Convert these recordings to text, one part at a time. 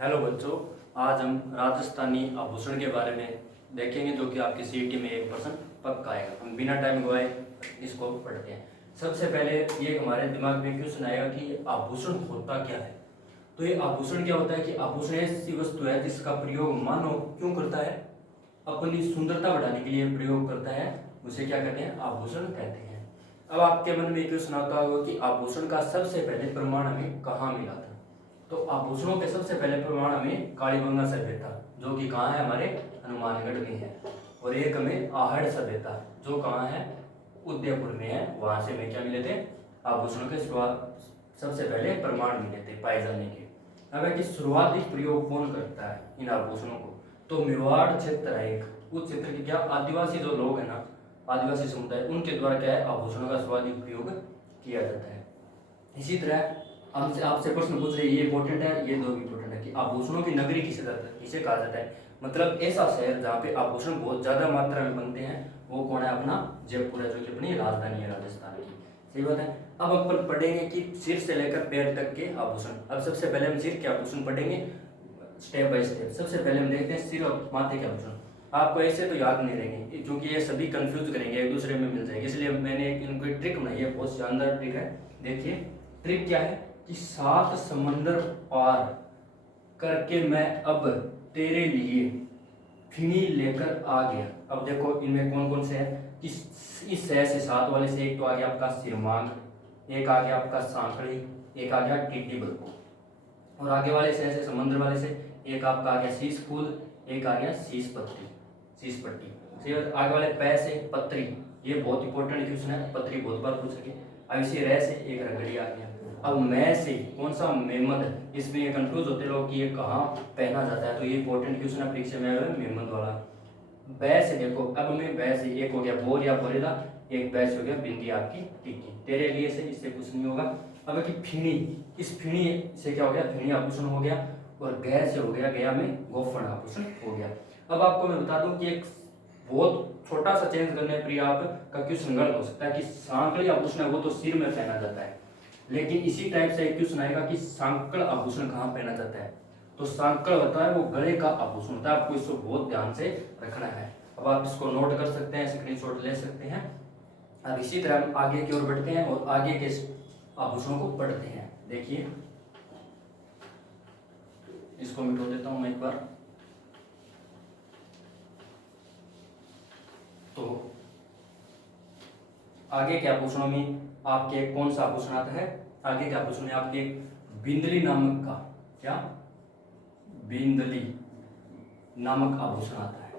Hello बच्चों, आज हम राजस्थानी आभूषण के बारे में देखेंगे जो कि आपकी सीईटी में 1% पक्का आएगा। हम बिना टाइम गवाए इसको पढ़ते हैं। सबसे पहले ये हमारे दिमाग में क्वेश्चन आएगा कि आभूषण होता क्या है। तो ये आभूषण क्या होता है कि आभूषण ऐसी वस्तु है जिसका प्रयोग मानव क्यों करता है, अपनी सुंदरता बढ़ाने के लिए प्रयोग करता है, उसे क्या कहते हैं, आभूषण कहते हैं। अब आपके मन में क्वेश्चन आता होगा कि आभूषण का सबसे पहले प्रमाण हमें कहाँ मिला था। तो आभूषणों के सबसे पहले प्रमाण हमें कालीबंगा सभ्यता, जो कि कहाँ है, हमारे हनुमानगढ़ में है। और एक हमें आहड़ सभ्यता, जो कहाँ है, उदयपुर में है। वहां से हमें क्या मिले थे, आभूषणों के शुरुआत सबसे पहले प्रमाण मिले थे पाए जाने के। अब है कि शुरुआती प्रयोग कौन करता है इन आभूषणों को, तो मेवाड़ क्षेत्र है एक, उस क्षेत्र के क्या आदिवासी जो लोग हैं ना, आदिवासी समुदाय, उनके द्वारा क्या है, आभूषणों का शुरुआती प्रयोग किया जाता है। इसी तरह हमसे आपसे प्रश्न पूछ रहे, ये इंपॉर्टेंट है, ये दो इंपॉर्टेंट है कि आभूषणों की नगरी किसे कहा जाता है। मतलब ऐसा शहर जहाँ पे आभूषण बहुत ज्यादा मात्रा में बनते हैं, वो कौन है, अपना जयपुर है, जो कि अपनी राजधानी है राजस्थान की। सही बात है। अब अपन पढ़ेंगे कि सिर से लेकर पैर तक के आभूषण। अब सबसे पहले हम सिर के आभूषण पढ़ेंगे स्टेप बाय स्टेप। सबसे पहले हम देखते हैं सिर और माथे के आभूषण। आपको ऐसे तो याद नहीं रहेंगे क्योंकि ये सभी कंफ्यूज करेंगे, एक दूसरे में मिल जाएंगे, इसलिए मैंने इनको ट्रिक बनाई है, बहुत शानदार ट्रिक है। देखिए ट्रिक क्या है कि 7 समंदर पार करके मैं अब तेरे लिए फिनी लेकर आ गया। अब देखो इनमें कौन कौन से है कि इस से 7 वाले से एक तो आ गया आपका सिरमांग, एक आ गया आपका सांकड़ी, एक आ गया टिड्डी बल्बो, और आगे वाले से समंदर वाले से एक आपका आ गया शीश फूल, एक आ गया शीश पत्ती, शीश पट्टी। आगे वाले पै से पत्री, ये बहुत इंपॉर्टेंट क्वेश्चन है, पत्री बहुत बार पूछ सके। अब इसी रह से एक रगड़ी आ गया। अब मैं से कौन सा मेमद, इसमें ये कंफ्यूज होते लोग कि ये कहाँ पहना जाता है, तो ये इंपॉर्टेंट क्वेश्चन है परीक्षा में आया मेमद वाला। बै से देखो, अब में बै से एक हो गया बोर या बोरेला, एक बैच हो गया बिंदी आपकी टिक्की, तेरे लिए से इससे कुछ नहीं होगा। अब कि फिणी, इस फिणी से क्या हो गया, फिणी आभूषण हो गया। और गै से हो गया, गया में गोफन आभूषण हो गया। अब आपको मैं बता दूं कि एक बहुत छोटा सा चेंज करने पर आप का क्वेश्चन गलत हो सकता है कि सांकड़ी आभूषण है वो तो सिर में पहना जाता है, लेकिन इसी टाइप से एक क्वेश्चन आएगा कि सांकड़ आभूषण कहाँ पहना जाता है। तो सांकड़ होता है वो गले का आभूषण होता है, आपको इसको बहुत ध्यान से रखना है। अब आप इसको नोट कर सकते हैं, स्क्रीनशॉट ले सकते हैं। अब इसी तरह हम आगे की ओर बढ़ते हैं और आगे के आभूषणों को पढ़ते हैं। देखिए इसको मिटो देता हूं मैं एक बार। तो आगे के आभूषणों में आपके कौन सा आभूषण आता है, आगे के आभूषण में आपके बिंदली नामक का, क्या, बिंदली नामक आभूषण आता है।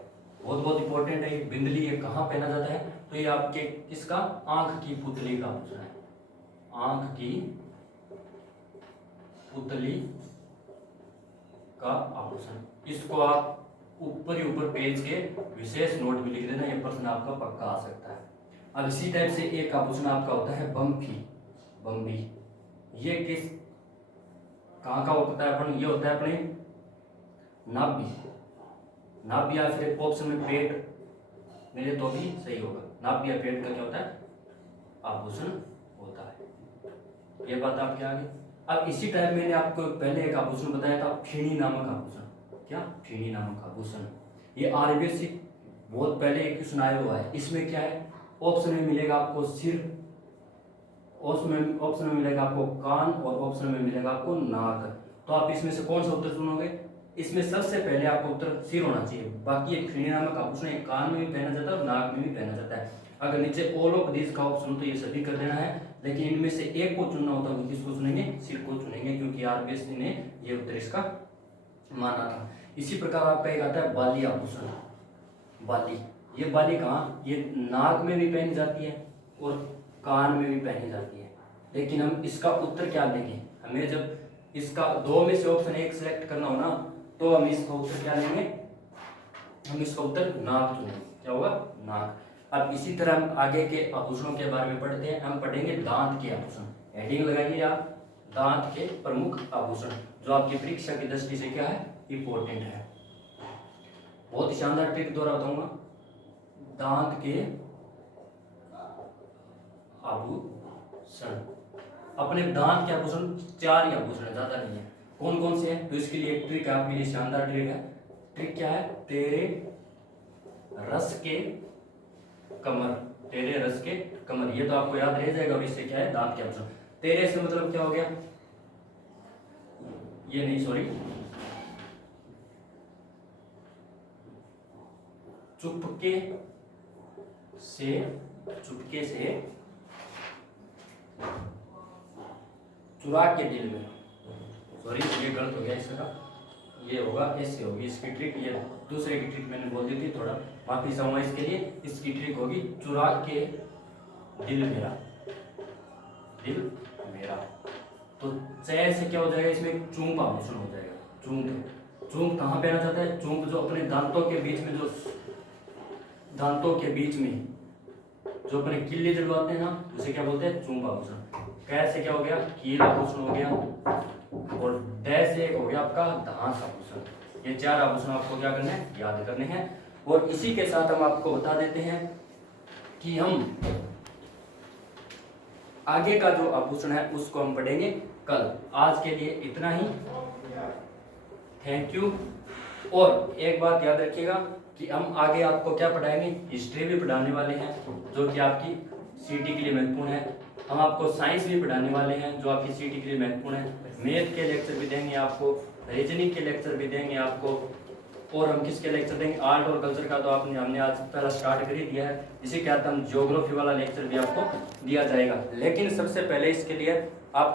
बहुत बहुत इंपॉर्टेंट है ये बिंदली, ये कहाँ पहना जाता है, तो ये आपके किसका, आंख की पुतली का आभूषण है। आंख की पुतली का आभूषण। इसको आप ऊपर ही ऊपर पेज के विशेष नोट में लिख देना, ये प्रश्न आपका पक्का आ सकता है। अब इसी टाइप से एक आभूषण आपका होता है बम्फी, बम्बी। ये किस कहाँ का होता है, अपन ये होता है अपने नाभि, नाभि या फिर ऑप्शन में पेट मिले तो भी सही होगा। नाभि या पेट का क्या होता है, आभूषण होता है। ये बात आपके आगे। अब इसी टाइप मैंने आपको पहले एक आभूषण बताया था फिणी नामक आभूषण, क्या, फिणी नामक आभूषण। ये आरबीएससी बहुत पहले एक क्वेश्चन आया हुआ है। इसमें क्या है, ऑप्शन में मिलेगा आपको सिर, ऑप्शन में मिलेगा आपको कान, और ऑप्शन में मिलेगा आपको नाक। तो आप इसमें से कौन सा उत्तर चुनोगे, इसमें सबसे पहले आपको उत्तर सिर होना चाहिए। बाकी एक फिणी नामक आभूषण एक कान में भी पहना जाता है और नाक में भी पहना जाता है। अगर नीचे ऑल ऑफ दिस का ऑप्शन हो तो ये सभी कर देना है, लेकिन इनमें से एक को चुनना होता है, किसको चुनेंगे, सिर को चुनेंगे, क्योंकि आरबीएससी ने ये उत्तर इसका माना था। इसी प्रकार आपका एक आता है बाली आभूषण, बाली। ये बाली कहाँ, ये नाक में भी पहनी जाती है और कान में भी पहनी जाती है, लेकिन हम इसका उत्तर क्या लेंगे, हमें जब इसका दो में से ऑप्शन एक सिलेक्ट करना हो ना, तो हम इसका उत्तर क्या लेंगे, हम इसका उत्तर नाक चुनेंगे। क्या होगा, नाक। अब इसी तरह हम आगे के आभूषणों के बारे में पढ़ते हैं। हम पढ़ेंगे दांत के आभूषण। हेडिंग लगाइए आप, दांत के प्रमुख आभूषण, जो आपकी परीक्षा की दृष्टि से क्या है, इंपॉर्टेंट है। बहुत ही शानदार ट्रिक द्वारा बताऊंगा। दांत के आभूषण, अपने दांत के आभूषण 4 ही आभूषण है, ज्यादा नहीं है। कौन कौन से हैं, तो इसके लिए एक ट्रिक है आपके लिए, शानदार ट्रिक है। ट्रिक क्या है, तेरे रस के कमर, तेरे रस के कमर, ये तो आपको याद रह जाएगा। और इससे क्या है, दांत के आभूषण। तेरे से मतलब क्या हो गया, ये नहीं सॉरी, चुपके से, चुपके से चुरा के दिल में, सॉरी ये गलत हो गया इसका, ये होगा ऐसे होगी इसकी ट्रिक, ये दूसरे की ट्रिक मैंने बोल दी थी, थोड़ा माफी चाहूंगा इसके लिए। इसकी ट्रिक होगी चुरा के दिल मेरा, दिल मेरा। तो चय से क्या हो जाएगा, इसमें चूंप आभूषण हो जाएगा। चूंप, चूंप कहाँ पहना जाता है, चूंप जो अपने दांतों के बीच में, जो दांतों के बीच में जो अपने किल्ले जलवाते हैं ना, उसे क्या बोलते हैं, चूंप आभूषण। कै से क्या हो गया, कील आभूषण हो गया, और डै से एक हो गया आपका दांत आभूषण। ये 4 आभूषण आपको क्या करने हैं, याद करने हैं। और इसी के साथ हम आपको बता देते हैं कि हम आगे का जो आभूषण है उसको हम पढ़ेंगे कल। आज के लिए इतना ही, थैंक यू। और एक बात याद रखिएगा कि हम आगे आपको क्या पढ़ाएंगे, हिस्ट्री भी पढ़ाने वाले हैं जो कि आपकी सीटी के लिए महत्वपूर्ण है। हम आपको साइंस भी पढ़ाने वाले हैं जो आपकी सीटी के लिए महत्वपूर्ण है। मैथ के लेक्चर भी देंगे आपको, रीजनिंग के लेक्चर भी देंगे आपको, और हम किसके लेक्चर देंगे, आर्ट और कल्चर का तो हमने आज पहला स्टार्ट कर ही दिया है। इसी के साथ हम ज्योग्राफी वाला लेक्चर भी आपको दिया जाएगा। लेकिन सबसे पहले इसके लिए आप